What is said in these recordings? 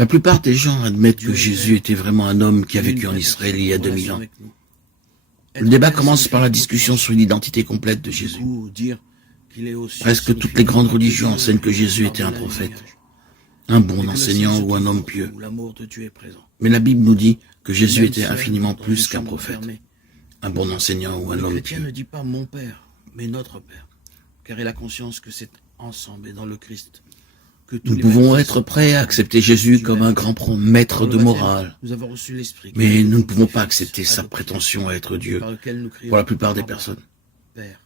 La plupart des gens admettent que Jésus était vraiment un homme qui a vécu en Israël il y a 2000 ans. Le débat commence par la discussion sur l'identité complète de Jésus. Presque toutes les grandes religions enseignent que Jésus était un prophète, un bon enseignant ou un homme pieux. Mais la Bible nous dit que Jésus était infiniment plus qu'un prophète, un bon enseignant ou un homme pieux. Le chrétien ne dit pas mon Père, mais notre Père, car il a conscience que c'est ensemble et dans le Christ que tous Nous les pouvons baptisés être sont prêts à accepter Jésus comme un grand maître de morale, Nous avons reçu l'Esprit, mais nous ne pouvons pas accepter sa prétention à être Dieu par lequel nous crions pour la plupart des Abba, personnes. Père.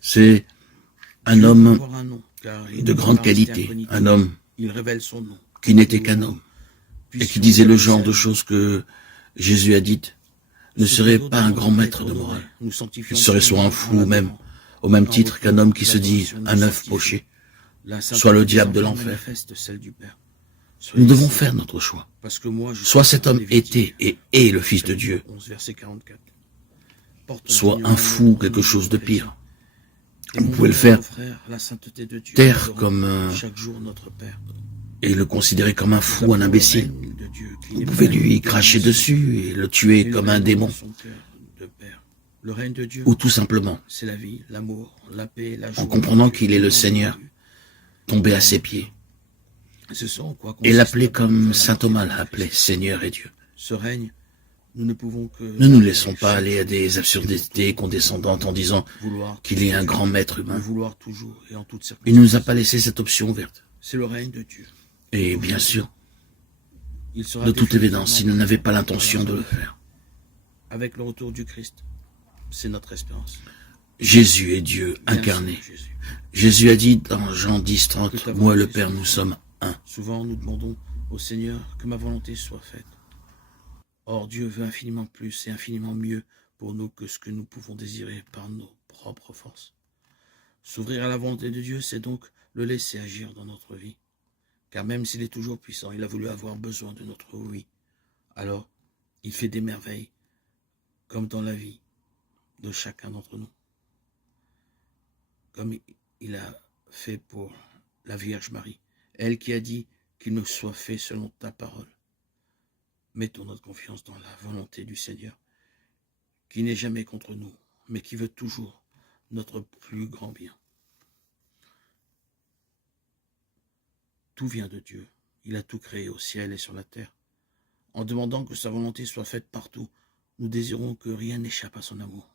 C'est un Dieu peut homme avoir un nom, car il de nous grande parle mystère qualité, cognitif. un homme Il révèle son nom. qui n'était qu'un homme et qui disait le genre de choses que Jésus a dites, ne serait pas un grand maître de morale. Il serait soit un fou même, au même titre qu'un homme qui se dit un œuf poché, soit le diable de l'enfer. Nous devons faire notre choix. Soit cet homme était et est le Fils de Dieu, soit un fou ou quelque chose de pire. Vous pouvez le faire taire comme et le considérer comme un fou, un imbécile. Vous pouvez lui cracher dessus et le tuer comme un démon. Ou tout simplement, en comprenant qu'il est le Seigneur, tomber à ses pieds et l'appeler comme saint Thomas l'appelait, Seigneur et Dieu. Ne nous laissons pas aller à des absurdités condescendantes en disant qu'il est un grand maître humain. Il ne nous a pas laissé cette option ouverte. C'est le règne de Dieu. Et bien sûr, de toute évidence, il n'avait pas l'intention de le faire. Avec le retour du Christ, c'est notre espérance. Jésus est Dieu incarné. Jésus a dit dans Jean 10, 30, « Moi et le Père, nous sommes un. » Souvent, nous demandons au Seigneur que ma volonté soit faite. Or, Dieu veut infiniment plus et infiniment mieux pour nous que ce que nous pouvons désirer par nos propres forces. S'ouvrir à la volonté de Dieu, c'est donc le laisser agir dans notre vie. Car même s'il est toujours puissant, il a voulu avoir besoin de notre oui. Alors, il fait des merveilles, comme dans la vie de chacun d'entre nous. Comme il a fait pour la Vierge Marie, elle qui a dit qu'il me soit fait selon ta parole. Mettons notre confiance dans la volonté du Seigneur, qui n'est jamais contre nous, mais qui veut toujours notre plus grand bien. Tout vient de Dieu. Il a tout créé au ciel et sur la terre. En demandant que sa volonté soit faite partout, nous désirons que rien n'échappe à son amour,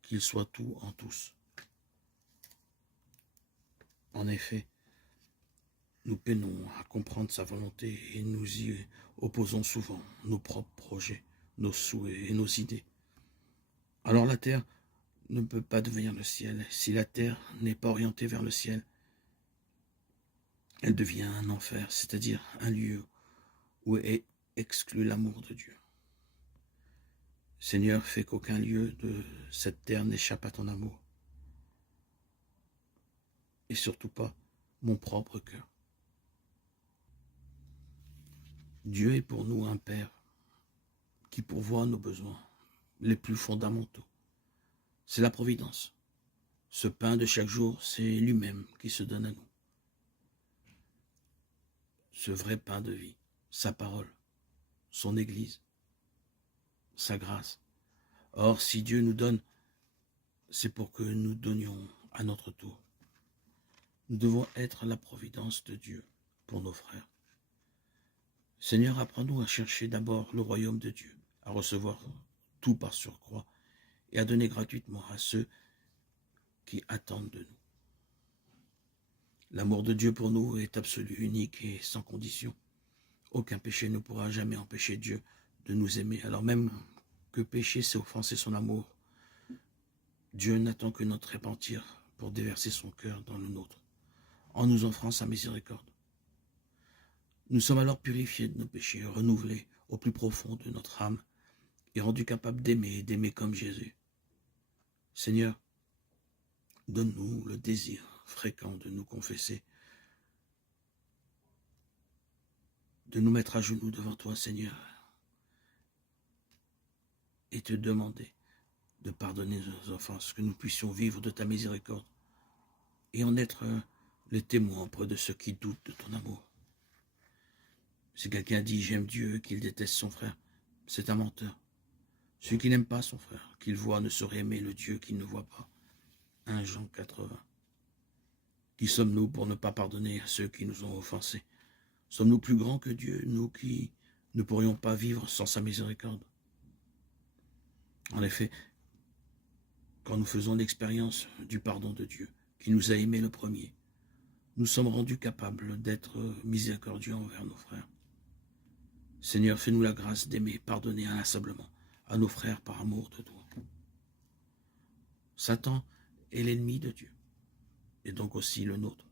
qu'il soit tout en tous. En effet, nous peinons à comprendre sa volonté et nous y opposons souvent nos propres projets, nos souhaits et nos idées. Alors la terre ne peut pas devenir le ciel. Si la terre n'est pas orientée vers le ciel, elle devient un enfer, c'est-à-dire un lieu où est exclu l'amour de Dieu. Seigneur, fais qu'aucun lieu de cette terre n'échappe à ton amour. Et surtout pas mon propre cœur. Dieu est pour nous un Père qui pourvoit nos besoins les plus fondamentaux. C'est la providence. Ce pain de chaque jour, c'est lui-même qui se donne à nous. Ce vrai pain de vie, sa parole, son Église, sa grâce. Or, si Dieu nous donne, c'est pour que nous donnions à notre tour. Nous devons être la providence de Dieu pour nos frères. Seigneur, apprends-nous à chercher d'abord le royaume de Dieu, à recevoir tout par surcroît et à donner gratuitement à ceux qui attendent de nous. L'amour de Dieu pour nous est absolu, unique et sans condition. Aucun péché ne pourra jamais empêcher Dieu de nous aimer, alors même que pécher, c'est offenser son amour. Dieu n'attend que notre repentir pour déverser son cœur dans le nôtre, en nous offrant sa miséricorde. Nous sommes alors purifiés de nos péchés, renouvelés au plus profond de notre âme et rendus capables d'aimer et d'aimer comme Jésus. Seigneur, donne-nous le désir fréquent de nous confesser, de nous mettre à genoux devant toi, Seigneur, et te demander de pardonner nos offenses, que nous puissions vivre de ta miséricorde et en être les témoins auprès de ceux qui doutent de ton amour. Si quelqu'un dit « j'aime Dieu » qu'il déteste son frère, c'est un menteur. Celui qui n'aime pas son frère, qu'il voit, ne saurait aimer le Dieu qu'il ne voit pas. 1 Jean 80. Qui sommes-nous pour ne pas pardonner à ceux qui nous ont offensés? Sommes-nous plus grands que Dieu, nous qui ne pourrions pas vivre sans sa miséricorde? En effet, quand nous faisons l'expérience du pardon de Dieu, qui nous a aimés le premier, nous sommes rendus capables d'être miséricordieux envers nos frères. Seigneur, fais-nous la grâce d'aimer, pardonner inlassablement à nos frères par amour de toi. Satan est l'ennemi de Dieu, et donc aussi le nôtre.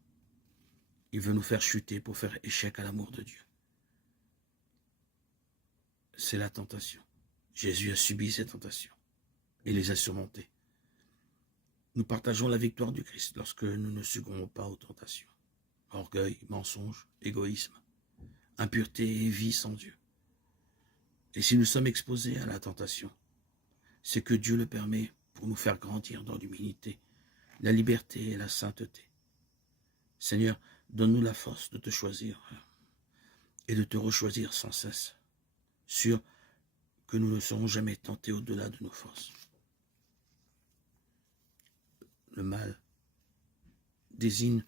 Il veut nous faire chuter pour faire échec à l'amour de Dieu. C'est la tentation. Jésus a subi ces tentations et les a surmontées. Nous partageons la victoire du Christ lorsque nous ne succombons pas aux tentations. Orgueil, mensonge, égoïsme, impureté et vie sans Dieu. Et si nous sommes exposés à la tentation, c'est que Dieu le permet pour nous faire grandir dans l'humilité, la liberté et la sainteté. Seigneur, donne-nous la force de te choisir et de te rechoisir sans cesse, sûr que nous ne serons jamais tentés au-delà de nos forces. Le mal désigne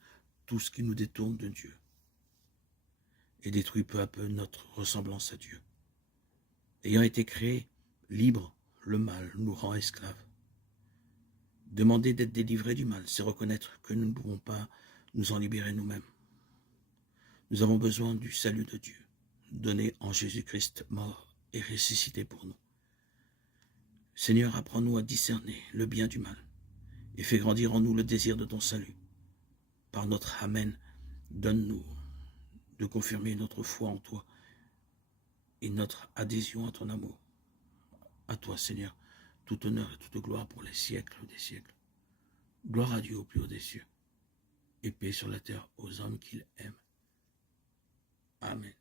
tout ce qui nous détourne de Dieu et détruit peu à peu notre ressemblance à Dieu. Ayant été créé libre, le mal nous rend esclaves. Demander d'être délivrés du mal, c'est reconnaître que nous ne pouvons pas nous en libérer nous-mêmes. Nous avons besoin du salut de Dieu, donné en Jésus-Christ mort et ressuscité pour nous. Seigneur, apprends-nous à discerner le bien du mal et fais grandir en nous le désir de ton salut. Par notre Amen, donne-nous de confirmer notre foi en toi et notre adhésion à ton amour. À toi, Seigneur, tout honneur et toute gloire pour les siècles des siècles. Gloire à Dieu au plus haut des cieux, et paix sur la terre aux hommes qu'il aime. Amen.